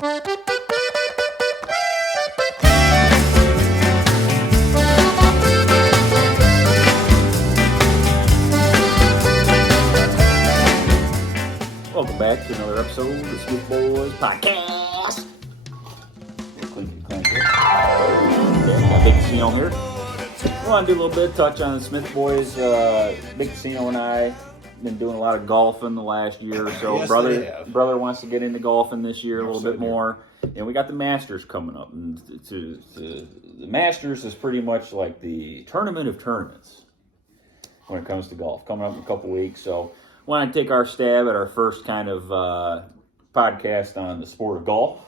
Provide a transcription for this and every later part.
Welcome back to another episode of the Smith Boys Podcast. Clinky clanky. Got Big Casino here. We want to do a little bit of touch on the Smith Boys. Big Casino and I been doing a lot of golfing the last year or so. Yes, brother wants to get into golfing this year a little bit Absolutely. more. And we got the Masters coming up. And the Masters is pretty much like the tournament of tournaments when it comes to golf. Coming up in a couple weeks. So want to take our stab at our first kind of podcast on the sport of golf.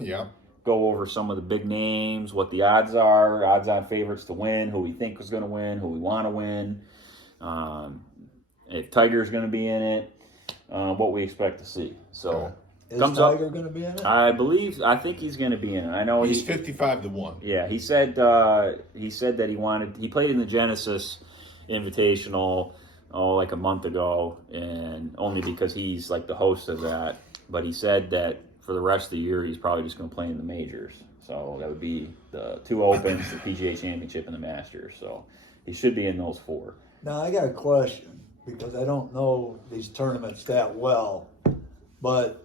Yeah. Go over some of the big names, what the odds are, odds-on favorites to win, who we think is going to win, who we want to win, if Tiger's going to be in it, what we expect to see. So, Is comes Tiger up. going to be in it? I think he's going to be in it. I know He's 55-1. Yeah, he said that he played in the Genesis Invitational like a month ago, and only because he's like the host of that. But he said that for the rest of the year, he's probably just going to play in the majors. So that would be the two Opens, the PGA Championship, and the Masters. So he should be in those four. Now, I got a question because I don't know these tournaments that well, but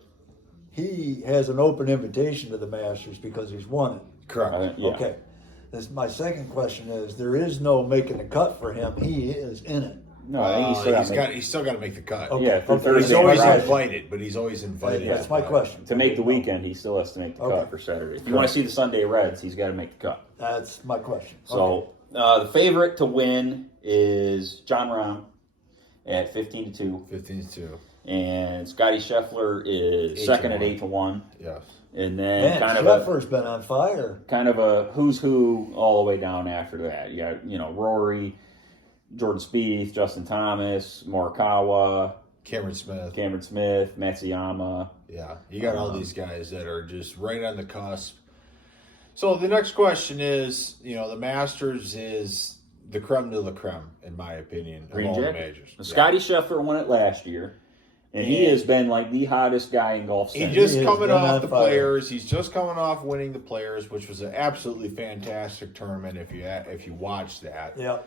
he has an open invitation to the Masters because he's won it. Correct. Yeah. Okay. My second question is, there is no making the cut for him. He is in it. No, I think He's still got to make the cut. Okay. Yeah, for Okay. Thursday He's always Friday. invited, but he's always invited. That's my question. To make the weekend, he still has to make the cut Okay. for Saturday. If you want to see the Sunday Reds, he's got to make the cut. That's my question. So the favorite to win is John Rahm at 15-2. 15-2. And Scotty Scheffler is second at 8-1. Yes. And then Man, kind of Scheffler's been on fire. a who's who all the way down after that. You got, Rory, Jordan Spieth, Justin Thomas, Morikawa, Cameron Smith. Matsuyama. Yeah. You got all these guys that are just right on the cusp. So the next question is, the Masters is the creme de la creme, in my opinion, of Green all the jacket. majors. Yeah. Scotty Scheffler won it last year. And he has been like the hottest guy in golf He's since. just He has coming been off on the fire. Players. He's just coming off winning the Players, which was an absolutely fantastic tournament if you watched that. Yeah.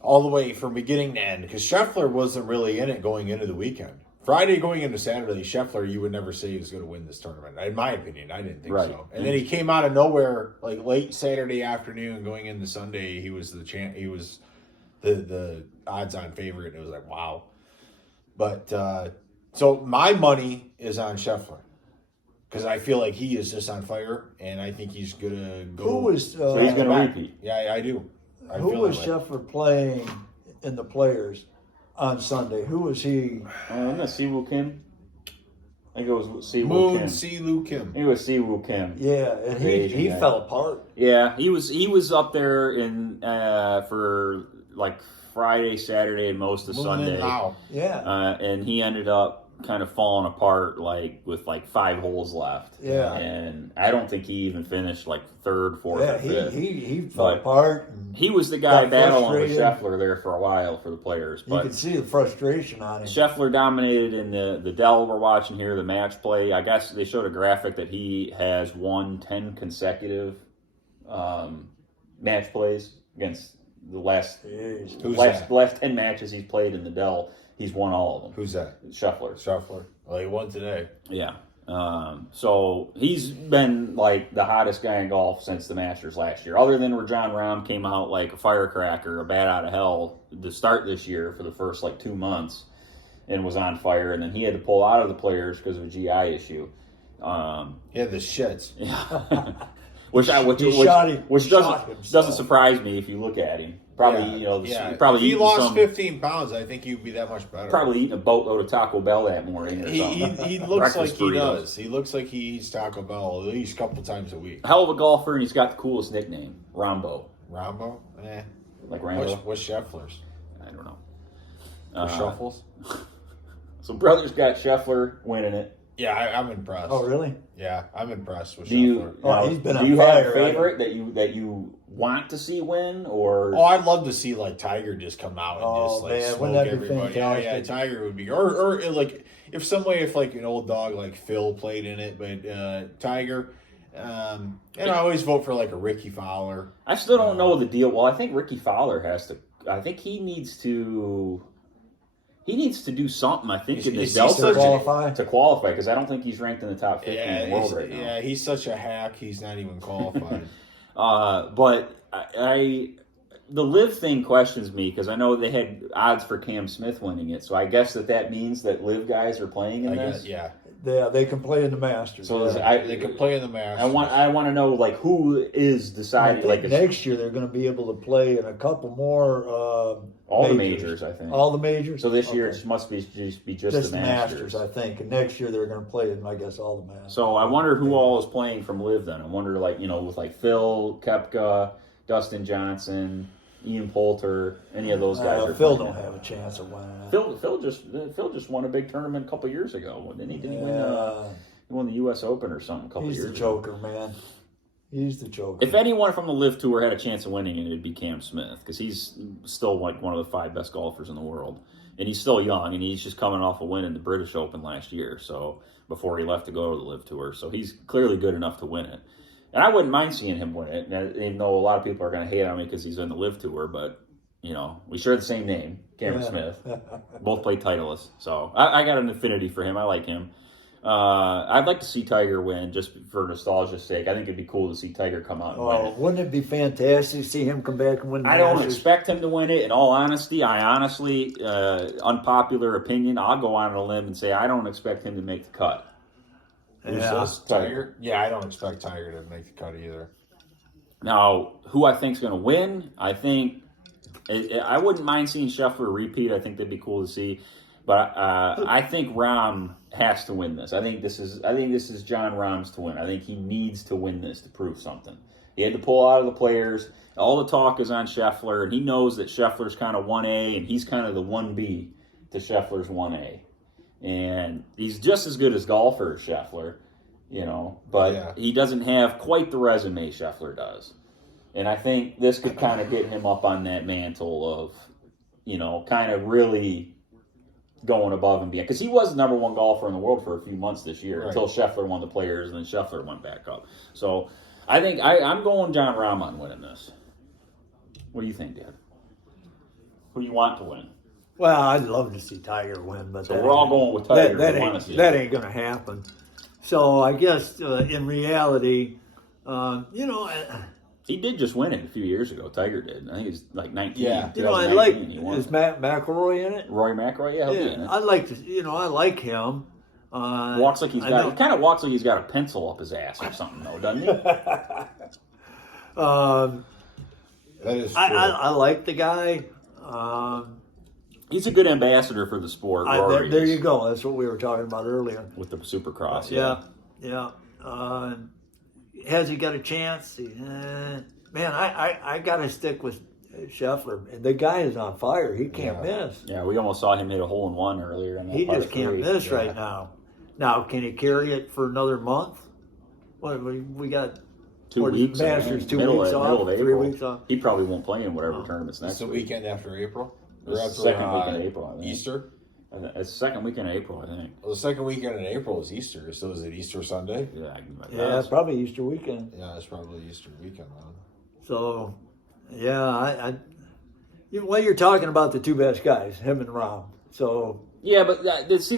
All the way from beginning to end, because Scheffler wasn't really in it going into the weekend. Friday going into Saturday, Scheffler, you would never say he was going to win this tournament. In my opinion, I didn't think Right. so. And then he came out of nowhere, like late Saturday afternoon, going into Sunday. He was He was the odds-on favorite. And it was like, wow. But so my money is on Scheffler because I feel like he is just on fire, and I think he's gonna go. Who was So he's going to back. repeat. Yeah, I do. I who feel was that way. Scheffler playing in the Players on Sunday? Who was he? Wasn't that Siwoo Kim? I think it was Siwoo Moon Kim. Si Lu Kim. I think it was Siwoo Kim. Yeah, and he Asian guy. fell apart. Yeah, he was up there in for like Friday, Saturday, and most of Moon Sunday. Lau. Yeah. And he ended up kind of falling apart with 5 holes left. Yeah. And I don't think he even finished like third, fourth, Yeah, or fifth. he fell But apart. And He was the guy got battling with frustrated. Scheffler there for a while for the Players. you But could see the frustration on him. Scheffler dominated in the Dell we're watching here, the match play. I guess they showed a graphic that he has won 10 consecutive match plays against the last Jeez. Who's last, that? the last 10 matches he's played in the Dell. He's won all of them. Who's that? Scheffler. Scheffler. Well, he won today. Yeah. So he's been like the hottest guy in golf since the Masters last year. Other than where John Rahm came out like a firecracker, a bat out of hell to start this year for the first 2 months and was on fire, and then he had to pull out of the Players because of a GI issue. He had the shits. Which shot doesn't himself. surprise me if you look at him. Probably If he eating lost 15 pounds, I think he'd be that much better. probably eating a boatload of Taco Bell that morning or something. He looks like Breakfast he burritos. does. He looks like he eats Taco Bell at least a couple times a week. Hell of a golfer, and he's got the coolest nickname, Rambo. Rambo? Like Rambo. What's Scheffler's? I don't know. Shuffles? So brothers got Scheffler winning it. Yeah, I'm impressed. Oh, really? Yeah, I'm impressed with Do you? Scheffler. Oh, he's been do on you have fire, a favorite that you want to see win, or Oh, I'd love to see like Tiger just come out and Oh, just like man, smoke wouldn't that be everybody. Oh yeah, fantastic? Tiger would be, or like if some way if like an old dog like Phil played in it, but Tiger, and I always vote for like a Ricky Fowler. I still don't know the deal. Well, I think Ricky Fowler has to. I think he needs to. He needs to do something. I think in Is the he Delta such a- qualify? to qualify because I don't think he's ranked in the top 50 in the world right now. Yeah, he's such a hack. He's not even qualified. But the live thing questions me because I know they had odds for Cam Smith winning it, so I guess that means that live guys are playing in I this. guess, yeah, Yeah, they can play in the Masters. So yeah. they could play in the Masters. I want to know like who is I deciding think like next year they're going to be able to play in a couple more. all the majors. I think All the majors. so. This year Okay. it must be just just the Masters. I think, and next year they're going to play in, I guess, all the Masters. So I wonder who all is playing from live then. I wonder like with like Phil Koepka, Dustin Johnson, Ian Poulter, any of those guys. Are Phil playing don't it. have a chance of winning it. Phil just won a big tournament a couple years ago. Didn't he? Didn't he win? He won the U.S. Open or something a couple He's years the ago. joker, man. He's the joker. If anyone from the Live Tour had a chance of winning it, it'd be Cam Smith because he's still like one of the 5 best golfers in the world, and he's still young, and he's just coming off a win in the British Open last year. So before he left to go to the Live Tour, so he's clearly good enough to win it. And I wouldn't mind seeing him win it, even though a lot of people are going to hate on me because he's in the Live Tour, but. We share the same name, Cameron Smith. Both play Titleist, so I got an affinity for him. I like him. I'd like to see Tiger win just for nostalgia's sake. I think it'd be cool to see Tiger come out and win Oh, it. wouldn't it be fantastic to see him come back and win the I don't Masters? expect him to win it. In all honesty, unpopular opinion, I'll go on a limb and say I don't expect him to make the cut. Who Yeah. says Tiger? Yeah, I don't expect Tiger to make the cut either. Now, who I think is going to win? I wouldn't mind seeing Scheffler repeat. I think that'd be cool to see. But I think Rahm has to win this. I think this is John Rahm's to win. I think he needs to win this to prove something. He had to pull out of the Players. All the talk is on Scheffler, and he knows that Scheffler's kind of 1A, and he's kind of the 1B to Scheffler's 1A. And he's just as good as golfer as Scheffler, but he doesn't have quite the resume Scheffler does. And I think this could kind of get him up on that mantle of, kind of really going above and beyond. Because he was the number 1 golfer in the world for a few months this year until Scheffler won the Players, and then Scheffler went back up. So I think I'm going John Rahm on winning this. What do you think, Dad? Who do you want to win? Well, I'd love to see Tiger win, but So we're all going with Tiger. That That ain't going to happen. So I guess in reality, He did just win it a few years ago. Tiger did. I think it's like 19. Yeah. I like. 2019 he won Is it. Matt McElroy in it? Rory McIlroy? Yeah, he'll be in Yeah, it. I like to. I like him. Walks like he kind of walks like he's got a pencil up his ass or something, though, doesn't he? That is true. I like the guy. He's a good ambassador for the sport. Rory There is, you go. That's what we were talking about earlier. with the Supercross. Yeah. Has he got a chance? Man, I got to stick with Scheffler. The guy is on fire. He can't miss. Yeah, we almost saw him hit a hole-in-one earlier. In that He par just can't 3. miss right now. Now, can he carry it for another month? What we got? 2 What, weeks. Masters, 2 middle weeks of, off, middle of 3 April. weeks off. He probably won't play in whatever tournaments next It's the week. weekend after April. It's Or the after, second weekend of April, I think. Easter. It's the second weekend of April, I think. Well, the second weekend in April is Easter. So is it Easter Sunday? Yeah, Yeah, probably Easter weekend. Yeah, it's probably Easter weekend, man. So, yeah, you're talking about the 2 best guys, him and Rahm. So, Yeah, but that's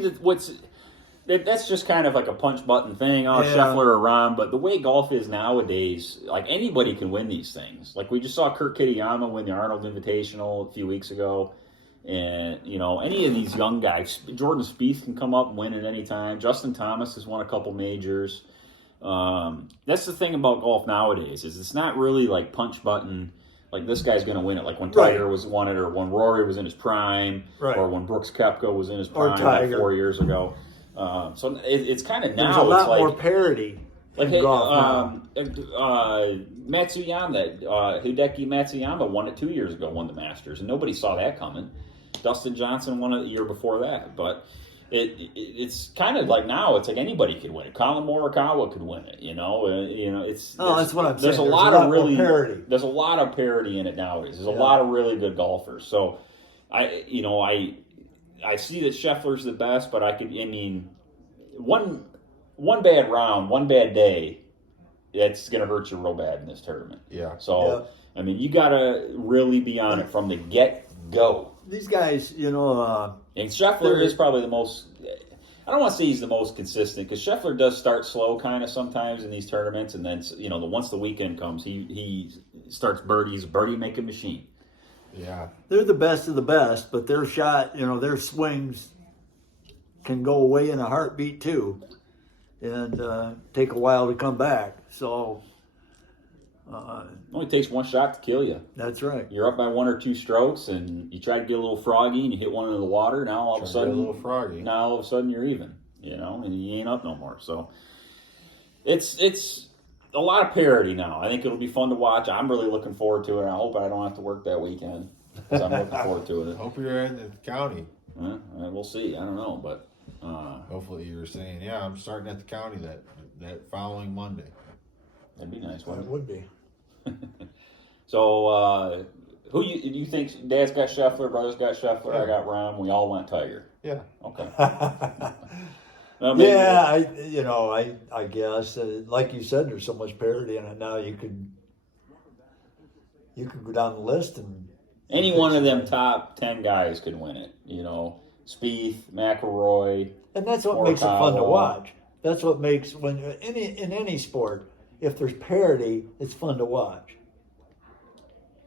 just kind of like a punch button thing. Oh, Yeah. Scheffler or Rahm. But the way golf is nowadays, like anybody can win these things. Like we just saw Kurt Kitayama win the Arnold Invitational a few weeks ago. And, any of these young guys, Jordan Spieth can come up and win at any time. Justin Thomas has won a couple majors. That's the thing about golf nowadays is it's not really like punch button. Like this guy's going to win it. Like when Tiger won it, or when Rory was in his prime, or when Brooks Koepka was in his prime like 4 years ago. So it's kind of now. there's a lot it's like, more parity like in golf now. Matsuyama, Hideki Matsuyama won it 2 years ago, won the Masters, and nobody saw that coming. Dustin Johnson won it the year before that, but it's kind of like now it's like anybody could win it. Colin Morikawa could win it. It's that's what I'm saying. There's a There's lot a lot of more really parity. There's a lot of parity in it nowadays. There's a Yeah. lot of really good golfers. So I see that Scheffler's the best, but one bad round, one bad day, that's going to hurt you real bad in this tournament. Yeah. So, you got to really be on it from the get-go. These guys, And Scheffler is probably the most, I don't want to say he's the most consistent, because Scheffler does start slow kind of sometimes in these tournaments, and then, once the weekend comes, he starts birdie making machine. Yeah. they're the best of the best, but their shot, their swings can go away in a heartbeat too, and take a while to come back. So It only takes one shot to kill you. that's right. You're up by 1 or 2 strokes, and you try to get a little froggy, and you hit one into the water. Now all of a sudden, a little froggy. Now all of a sudden you're even, and you ain't up no more. So it's a lot of parity now. I think it'll be fun to watch. I'm really looking forward to it. I hope I don't have to work that weekend, because I'm looking forward to it. Hope you're in the county. We'll see. I don't know, but Hopefully you were saying, yeah, I'm starting at the county that following Monday. that'd be nice. It Wouldn't it? would be. So who do you think? Dad's got Scheffler, brother's got Scheffler. I got Rahm. We all went Tiger. Yeah. Okay. Yeah, I guess like you said, there's so much parity in it now. You could go down the list and Any one of them top 10 guys could win it. Spieth, McIlroy. and that's what makes it fun to Morikawa. watch. That's what makes in any sport, if there's parity, it's fun to watch.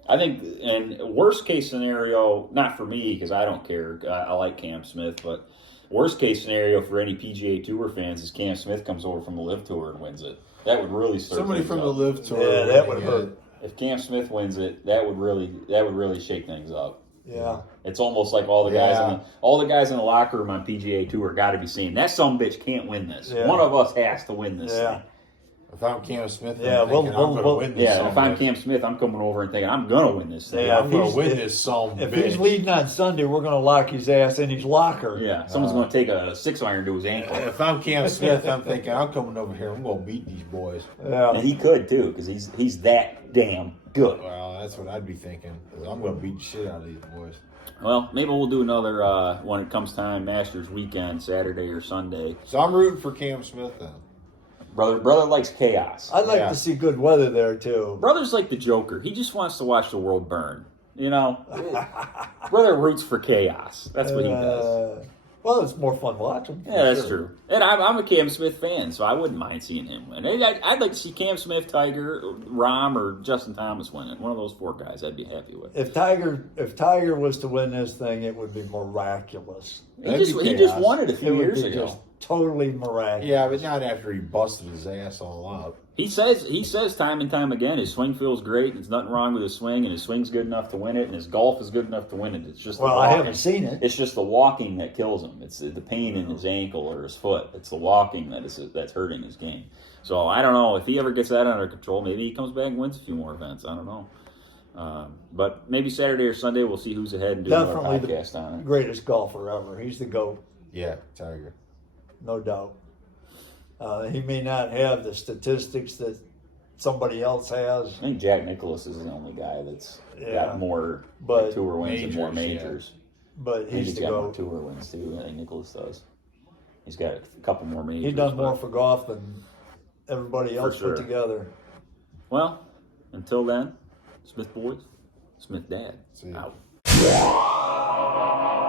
I think, and worst case scenario, not for me because I don't care. I like Cam Smith, but worst case scenario for any PGA Tour fans is Cam Smith comes over from the Live Tour and wins it. That would really stir Somebody things from up. the Live Tour. Yeah, that would winning hurt. it. If Cam Smith wins it, that would really shake things up. Yeah. It's almost like all the guys in the locker room on PGA Tour got to be saying that sumbitch can't win this. Yeah. One of us has to win this Yeah. thing. If I'm Cam Smith, Yeah, I'm thinking I'm going to win this. Yeah, and if I'm bitch. Cam Smith, I'm coming over and thinking I'm gonna win this thing. Yeah. I'm going he's- to win this son If bitch. he's leading on Sunday, we're going to lock his ass in his locker. Yeah, someone's going to take a 6-iron to his ankle. If I'm Cam Smith, I'm thinking I'm coming over here. I'm going to beat these boys. Yeah. And he could too, because he's that damn good. Well, that's what I'd be thinking. I'm going to beat the shit out of these boys. Well, maybe we'll do another when it comes time, Masters weekend, Saturday or Sunday. So I'm rooting for Cam Smith then. Brother likes chaos. I'd like Yeah. to see good weather there too. Brother's like the Joker. He just wants to watch the world burn. Brother roots for chaos. That's what he does. Well, it's more fun watching. Yeah, that's true. And I'm a Cam Smith fan, so I wouldn't mind seeing him win. I'd like to see Cam Smith, Tiger, Rahm, or Justin Thomas win it. One of those 4 guys I'd be happy with. If Tiger was to win this thing, it would be miraculous. He That'd just be just chaos. won it a It few would years be ago. just totally miraculous. Yeah, but not after he busted his ass all up. He says time and time again his swing feels great. There's nothing wrong with his swing, and his swing's good enough to win it, and his golf is good enough to win it. It's just Well, the I walking. haven't seen it. It's just the walking that kills him. It's the pain in his ankle or his foot. It's the walking that's hurting his game. So I don't know if he ever gets that under control. Maybe he comes back and wins a few more events. I don't know. But maybe Saturday or Sunday we'll see who's ahead and do another Definitely podcast on it. Greatest golfer ever. He's the GOAT, Yeah, Tiger. no doubt. He may not have the statistics that somebody else has. I think Jack Nicklaus is the only guy that's Yeah. got more But tour wins and more majors, yeah. majors. But I think he's the got more GOAT. tour wins too. I think Nicholas does. He's got a couple more majors. He done more but- for golf than everybody else sure. put together. Well, until then, Smith boys, Smith dad, See ya. out.